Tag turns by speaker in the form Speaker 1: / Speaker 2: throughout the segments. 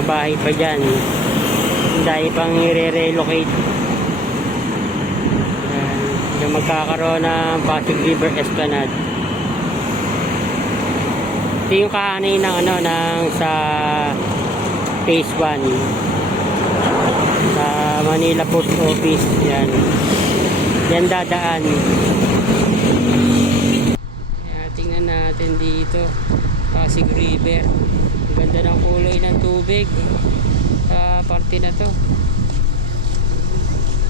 Speaker 1: mga bahay pa dyan. Dahil pang i-relocate. Yung magkakaroon ng Pasig River Esplanade. Ito yung kahanay ng ano, ng sa phase 1. Sa Manila Post Office. Yan. Yan dadaan. Tingnan natin dito. Pasig River. Ganda ng kulay ng tubig sa parte na to.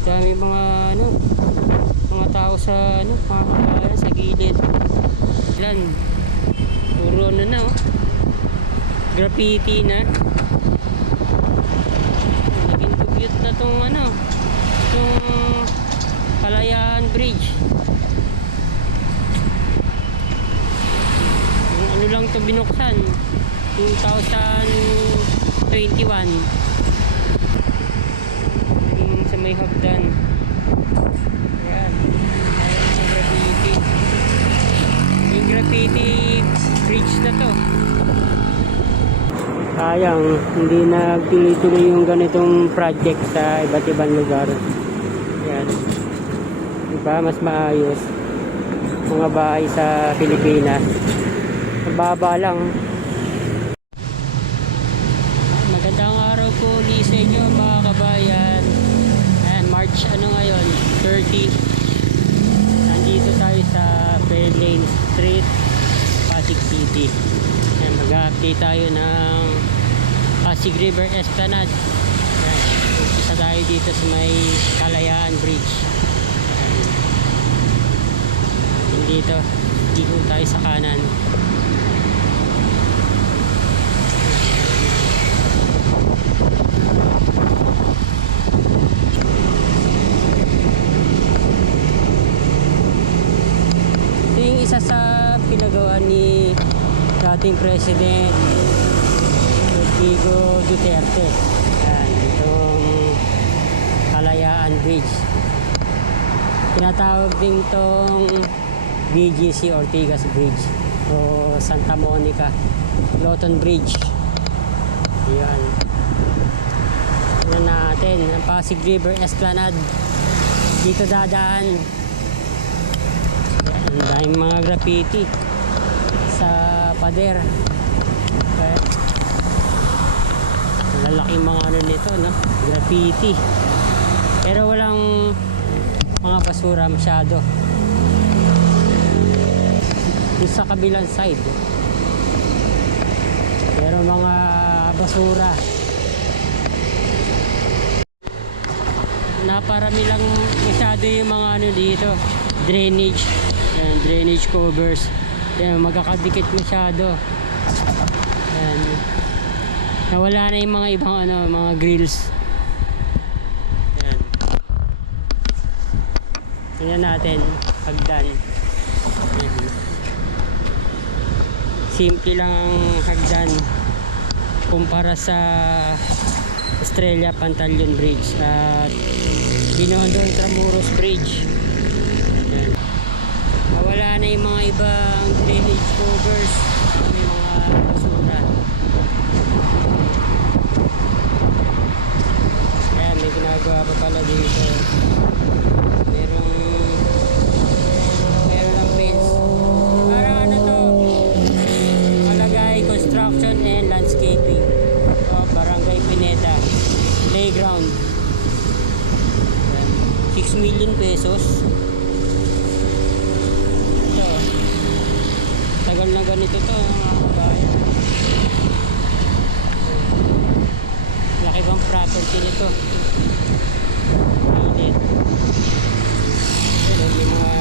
Speaker 1: Dami mga ano, mga tao sa ano, mga kabayan sa gilid. Ilan? Puro ano na oh. Graffiti na. Naging dugyot na tong ano, tong Kalayaan Bridge. Ano lang to binuksan 2021 yung sa may hagdan yan ayun yung graffiti. Yung graffiti bridge na to. Sayang hindi nagtuloy-tuloy yung ganitong project sa iba't ibang lugar. Yan diba? Mas maayos. Mga bahay sa Pilipinas. Mababa lang Magandang araw po ulit sa inyo mga kabayan. And March ano ngayon? 30. Nandito tayo sa Fairlane Street, Pasig City. Ayan, mag-update tayo ng Pasig River Esplanade. Ayan, Umpisa tayo dito sa may Kalayaan Bridge. Ayan dito, dito tayo sa kanan. Ito yung isa sa pinagawa ni dating President Rodrigo Duterte. Yan, itong Kalayaan Bridge. Tinatawag din itong BGC Ortigas Bridge o Santa Monica Lawton Bridge. Yan. Ano natin, ang Pasig River Esplanade. Dito dadaan ang daming mga graffiti sa pader. Kaya, lalaking mga ano nito, no? Graffiti. Pero walang mga basura masyado. Yung sa kabilang side. Pero mga basura. Naparami lang masyado yung mga ano dito. Drainage. Yan, drainage covers. Yan, magkakadikit masyado. Yan. Nawala na yung mga ibang ano, mga grills. Yan. Tingnan natin. Hagdan. Yan. Simple lang ang hagdan kumpara sa Estrella Pantaleon Bridge at Binondo Intramuros Bridge. Na yung mga ibang drainage covers. May mga basura. Ayan, may ginagawa pa pala dito. Merong meron ng fence. Parang ano to? Malagay construction and landscaping. O, Barangay Pineda. Playground. Ayan. 6 million pesos. Ito. Tagal na ganito to, mga kabayan. Laki bang property nito? Init. Yan, yung mga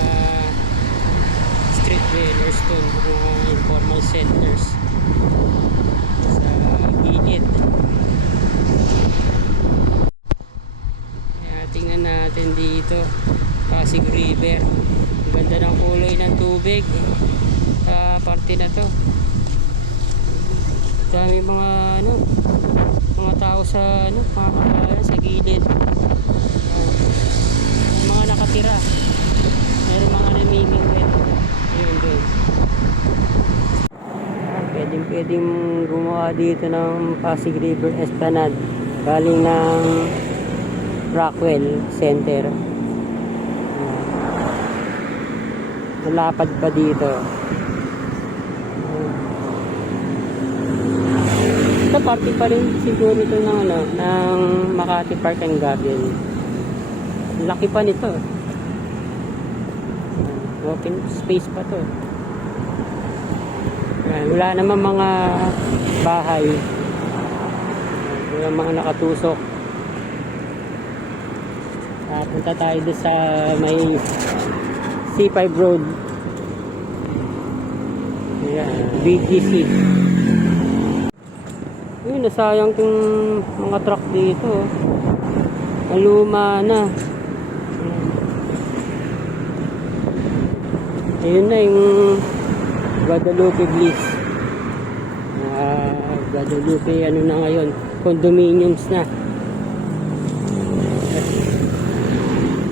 Speaker 1: street vendors to, mga informal centers sa gilid. Kaya tingnan natin dito, Pasig River. Ganda ng kulay ng tubig parte na to. Dami mga ano, mga tao sa ano, mga sa gilid. Ayan. Mga nakatira. Meron mga namimingwit. Ayun doon. Pwedeng pwedeng gumawa dito ng Pasig River Esplanade galing ng Rockwell Center. Nalapad pa dito. Ayan. Ito party pa rin siguro ito ng ano, ng Makati Park and Garden. Laki pa nito. Open space pa to. Ayan, wala naman mga bahay. Wala mga nakatusok. Ah, punta tayo doon sa may C5 Road. Ayan, BGC. Ayun, nasayang tong mga truck dito. oh. Ang luma na. Ayun na yung Guadalupe Bliss. Ah, Guadalupe ano na ngayon, condominiums na.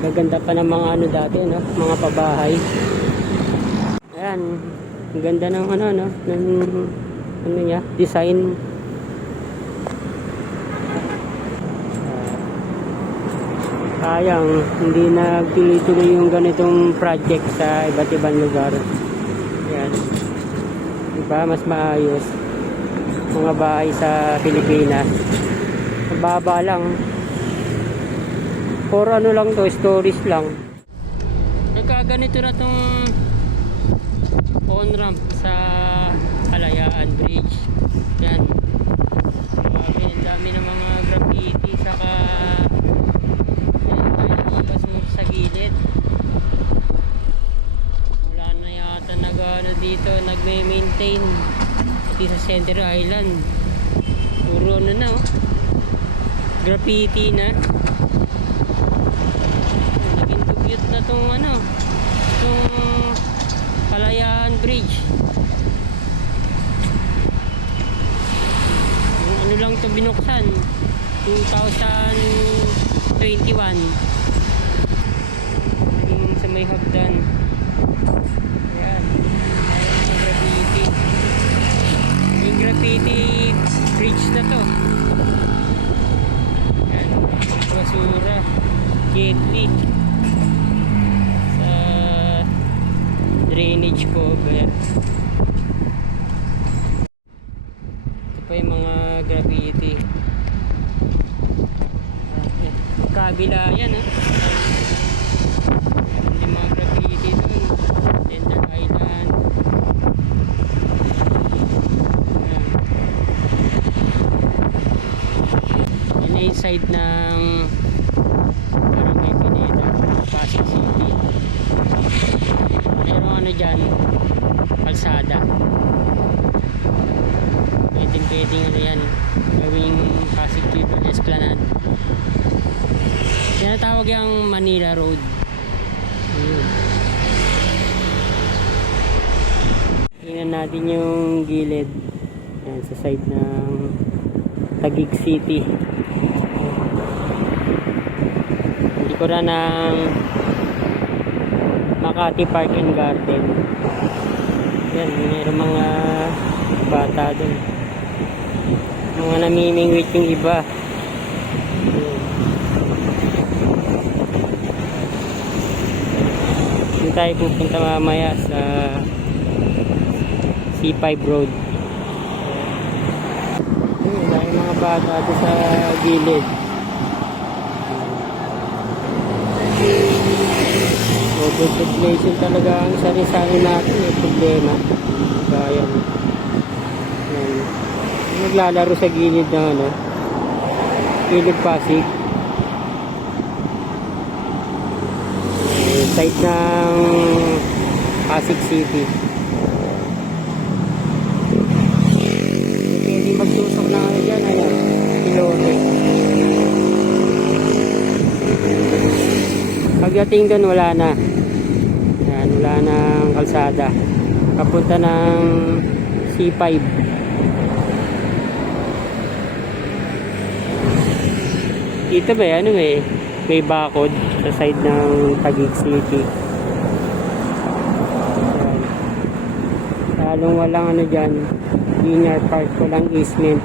Speaker 1: Gaganda pa ng mga ano dati, no? mga pabahay. Ayan, ang ganda ng ano, no? ng ano niya, design. Sayang, hindi nagtuloy-tuloy yung ganitong project sa iba't ibang lugar. Yan. Diba? Mas maayos. Mga bahay sa Pilipinas. Mababa lang. For ano lang to, stories lang. Nagkaganito na tong on-ramp sa Kalayaan Bridge. Yan. Dami ng mga graffiti saka yan, nalabas mo sa gilid wala na yata nag ano dito nagme-maintain. Pati sa Center Island. Puro ano na oh. Graffiti na. Naging dugyot na tong ano tong Kalayaan Bridge. Ano lang to binuksan. 2021 yung sa may hagdan Ayan. Ayan yung graffiti. Yung graffiti bridge na to. Ayan. Basura. Gately. Sa drainage cover. Ito pa yung mga Okay. Kabila yan ha. Meron din mga graffiti dun. Center Island. Yan yung side ng Barangay Pineda, Pasig City. Meron ano dyan, kalsada. Pwedeng pwedeng ano yan, gawing Pasig City Esplanade. Yan ang tawag yung Manila Road. Ayun. Tingnan natin yung gilid. Yan, sa side ng Taguig City. Likuran ng Makati Park and Garden. Yan, mayroong mga bata dun. Mga namimingwit yung iba. Yan. Doon tayo pupunta mamaya sa C5 Road. Ayun, dahil mga bata doon sa gilid. Overpopulation talaga ang sari-sari natin may problema. Kaya. Naglalaro sa gilid ng ano, gilid Pasig. Site ng Pasig City. Hindi magsusok na ano dyan, ayun, pilote. Pagdating doon, wala na. Yan, wala nang kalsada. Papunta ng C5. Dito ba, ano eh, may bakod sa side ng Taguig City. Yan. Lalong walang ano dyan, linear park walang easement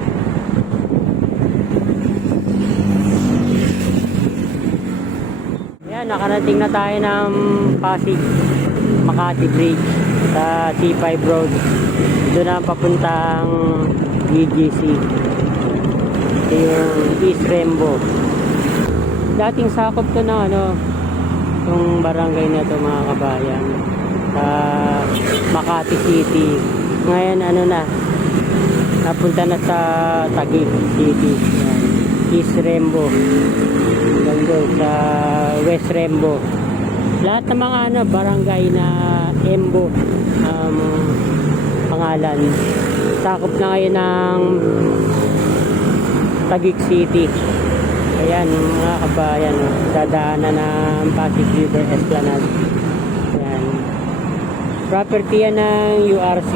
Speaker 1: Ayan, nakarating na tayo ng Pasig Makati Bridge sa T5 Road doon na ang papuntang BGC ito yung East Rembo dating sakop to ng ano itong barangay na to mga kabayan. Sa Makati City. Ngayon ano na napunta na sa Taguig City. Yan. East Rembo. Hanggang sa West Rembo. Lahat ng mga ano barangay na Embo um, pangalan. Sakop na ngayon ng Taguig City ayan mga kabayan dadaanan ng Pasig River Esplanade. Ayan. Property yan ng URC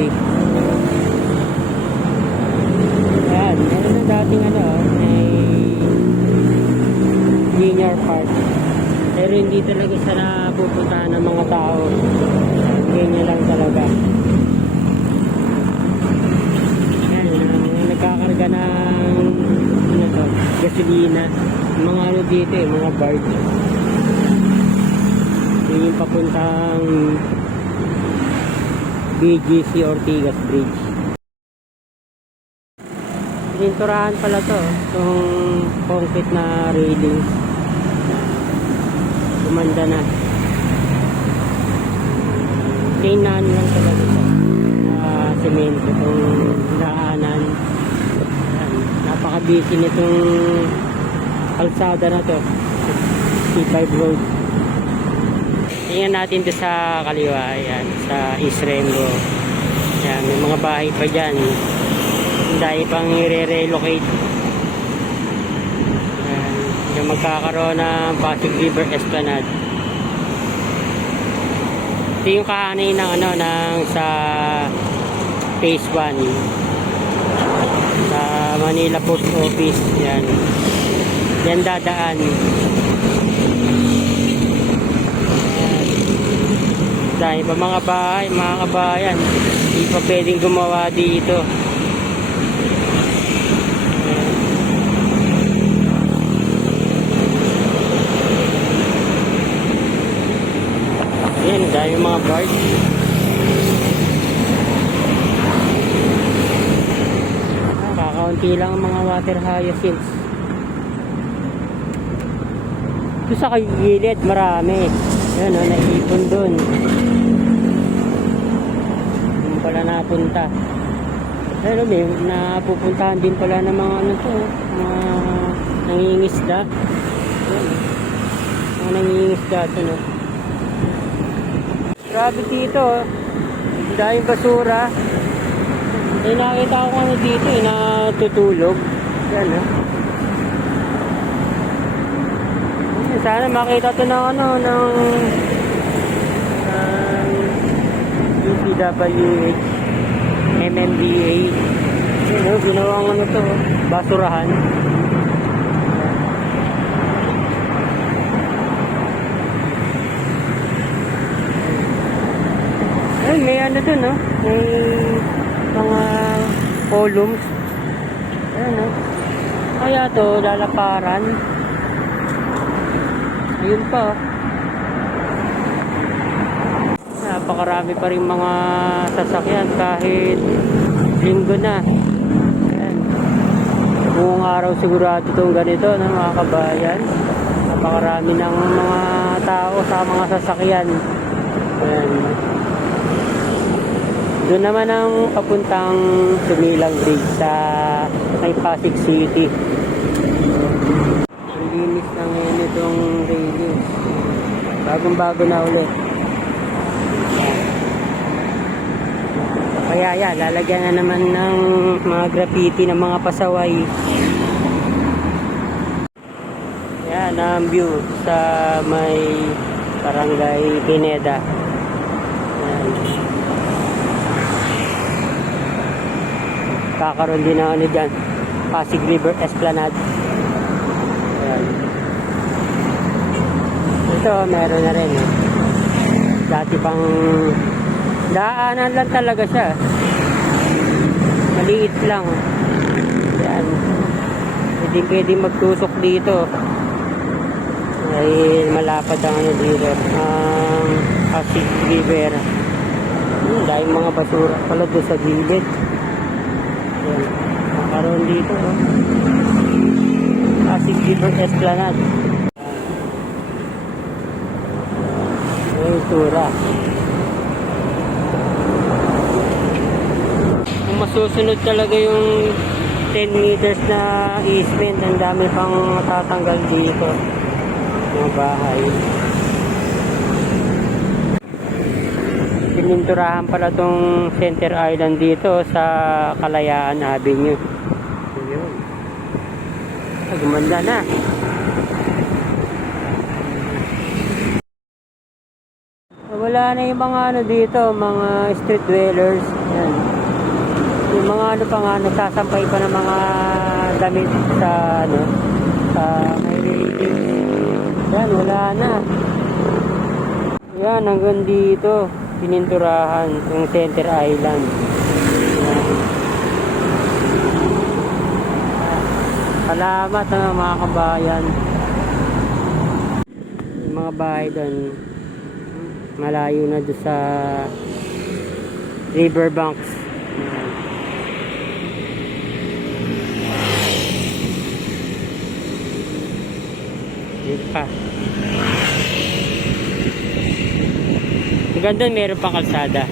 Speaker 1: ayan meron na dating ano may linear park. Pero hindi talaga sa napupuntahan ng mga tao. Ganyan lang talaga Ayan, uh, nagkakarga ng ano to, gasolina. Mga ano dito eh, mga barge. Yun papuntang BGC Ortigas Bridge. Pininturahan pala to, itong concrete na railings. Gumanda na. Ano lang talaga ito. Na semento itong daanan. Napaka-busy nitong kalsada na to. C5 Road. Tingnan natin to sa kaliwa. Ayan, sa East Rembo. Ayan, may mga bahay pa dyan. Dahil pang i-relocate. Ayan, yung magkakaroon ng Pasig River Esplanade. Ito yung kahanay ng ano ng sa phase 1 sa Manila Post Office. Yan. Yan dadaan. Dahil pa mga bahay mga kabayan hindi pa pwedeng gumawa dito. Yan. dahil mga barge Kakaunti lang ang mga water hyacinths. Doon sa gilid, marami. Yan o, naipon doon. Doon pala napunta. Pero may napupuntahan din pala ng mga ano to, mga nangingisda. Yan. Mga nangingisda to, no. Grabe dito, oh. Daming basura. May nakita ko ano dito eh, natutulog. Yan ah. Ayun, Sana makita to ng ano, ng ng UPWH, MMDA. Yun oh, ginawang ano to, oh, basurahan. Ayun, may ano dun, no? May mga columns. Ayan, no? Kaya to, lalaparan. Ayun pa, oh. Napakarami pa rin mga sasakyan kahit linggo na. Ayan. Buong araw sigurado itong ganito, no, mga kabayan. Napakarami ng mga tao sa mga sasakyan. Ayan. Doon naman ang papuntang Sumilang Bridge sa may Pasig City. Ang linis na ngayon itong railing. Bagong bago na ulit. Kaya yan, lalagyan na naman ng mga graffiti ng mga pasaway. Yan ang view sa may barangay Pineda. Kakaroon din ng ano dyan, Pasig River Esplanade. Ayan. Ito, meron na rin. Eh. Dati pang daanan lang talaga siya. Maliit lang. Yan. Pwede pwede magtusok dito. Ay malapad ang ano dito. Ang Pasig River. Hmm, dahil mga basura pala doon sa gilid. Yan. Nakaroon dito. Oh. Pasig River Esplanade. Yan yung tura. Kung masusunod talaga yung 10 meters na easement, ang dami pang tatanggal dito. Mga bahay. Pininturahan pala tong Center Island dito sa Kalayaan Avenue. Ayun. Ah, gumanda na. Wala na yung mga ano dito, mga street dwellers. Yan. Yung mga ano pa nga, nagsasampay pa ng mga damit sa ano, sa may religious. Yan, wala na. Yan, hanggang dito, pininturahan yung Center Island. Salamat ah, mga kabayan. Mga bahay doon, malayo na doon sa riverbanks. Yun pa. Ang ganda, meron pang kalsada.